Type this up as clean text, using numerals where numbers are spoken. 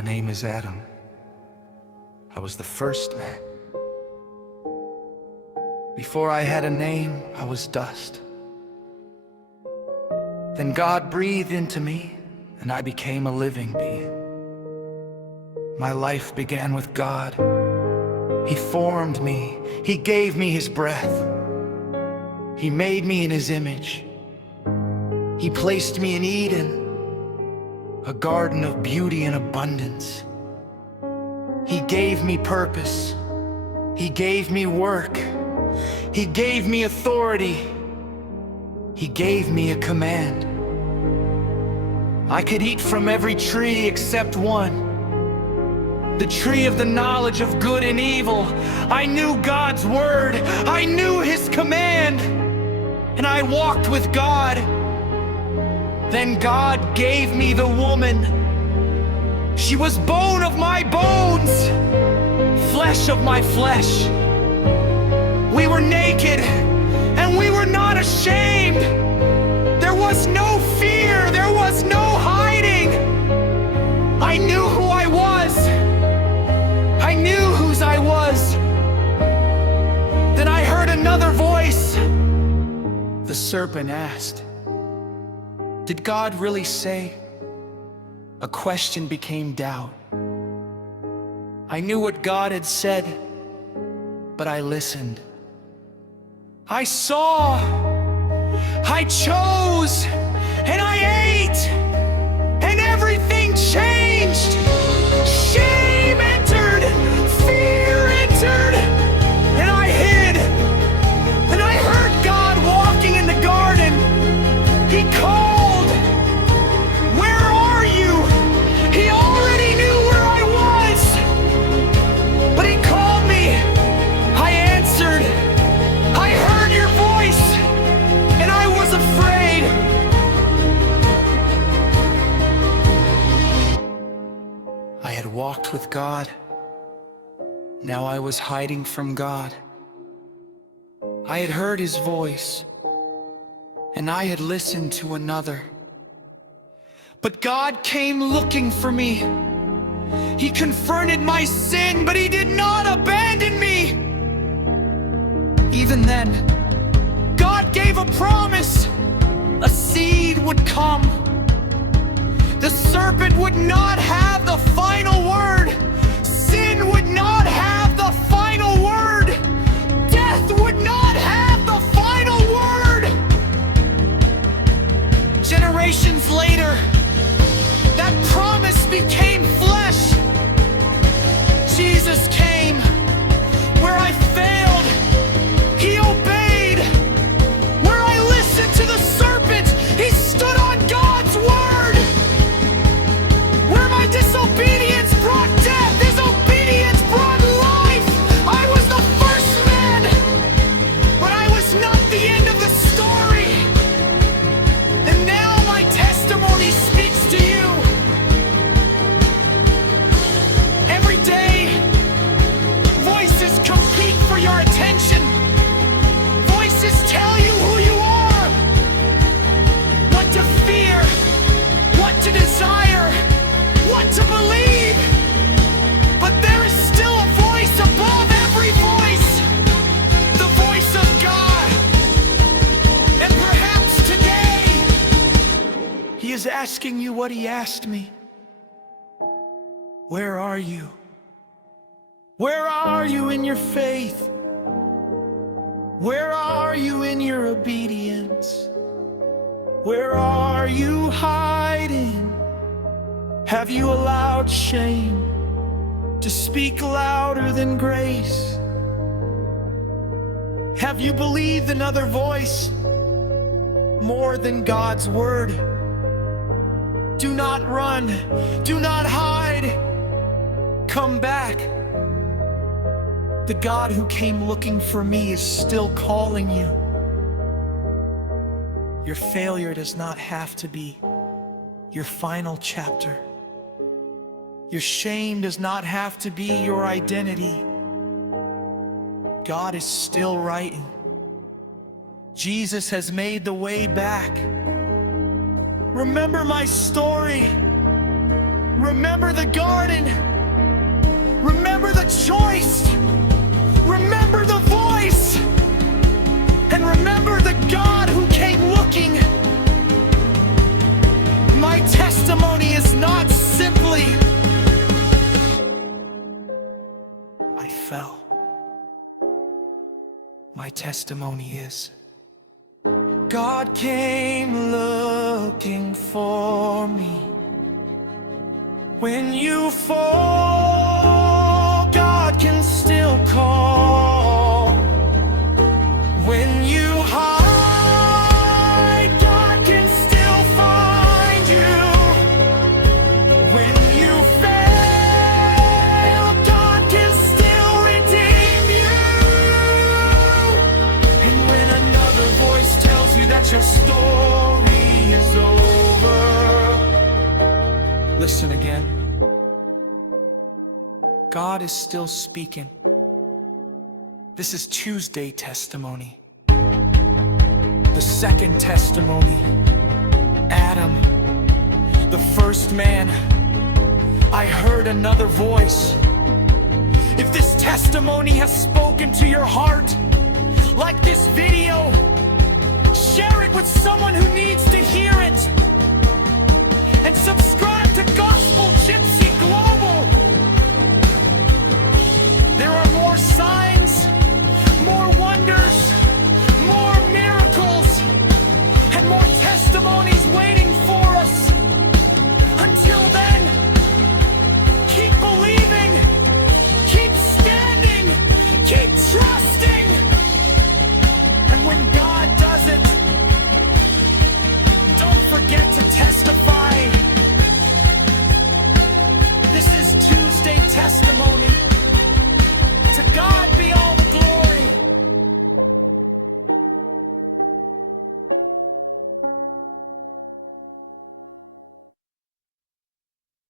My name is Adam. I was the first man. Before I had a name, I was dust. Then God breathed into me, and I became a living being. My life began with God. He formed me. He gave me His breath. He made me in His image. He placed me in Eden, a garden of beauty and abundance. He gave me purpose. He gave me work. He gave me authority. He gave me a command. I could eat from every tree except one, the tree of the knowledge of good and evil. I knew God's word. I knew His command, and I walked with God. Then God gave me the woman. She was bone of my bones, flesh of my flesh. We were naked, and we were not ashamed. There was no fear, there was no hiding. I knew who I was. I knew whose I was. Then I heard another voice. The serpent asked, "Did God really say?" A question became doubt. I knew what God had said, but I listened. I saw, I chose, and I ate, and everything changed. Shame entered, fear entered, and I hid. And I heard God walking in the garden. He called, "Where are you?" He already knew where I was, but He called me. I answered. I heard your voice, and I was afraid. I had walked with God. Now I was hiding from God. I had heard His voice, and I had listened to another. But God came looking for me. He confronted my sin, but He did not abandon me. Even then, God gave a promise. A seed would come. The serpent would not have the final word. Sin would not have the final word. Death would not have the final word. Generations later, that promise became flesh. Jesus came where I failed. He obeyed. Where I listened to the serpent, He stood on God's word. Where my disobedience brought death, His obedience brought life. I was the first man, but I was not the end of the story. And now my testimony speaks to you. Every day, voices compete for your attention. Voices tell you who you are, what to fear, what to desire, what to believe. But there is still a voice above every voice, the voice of God. And perhaps today, He is asking you what He asked me. Where are you? Where are you in your faith? Where are you in your obedience? Where are you hiding? Have you allowed shame to speak louder than grace? Have you believed another voice more than God's word? Do not run. Do not hide. Come back. The God who came looking for me is still calling you. Your failure does not have to be your final chapter. Your shame does not have to be your identity. God is still writing. Jesus has made the way back. Remember my story. Remember the garden. Remember the choice. Remember the voice. And remember the God who came looking. My testimony is not simply I fell. My testimony is God came looking for me. When you fall, God can still call. When you hide, God can still find you. When you fail, God can still redeem you. And when another voice tells you that your story is over, listen again. God is still speaking. This is Tuesday testimony. The second testimony, Adam, the first man. I heard another voice. If this testimony has spoken to your heart, like this video, share it with someone who needs to hear it. And subscribe to Gospel Gypsy Global. There are more signs, more wonders, more miracles, and more testimonies waiting for us. Until then, keep believing, keep standing, keep trusting. And when God does it, don't forget to testify. This is Tuesday Testimony.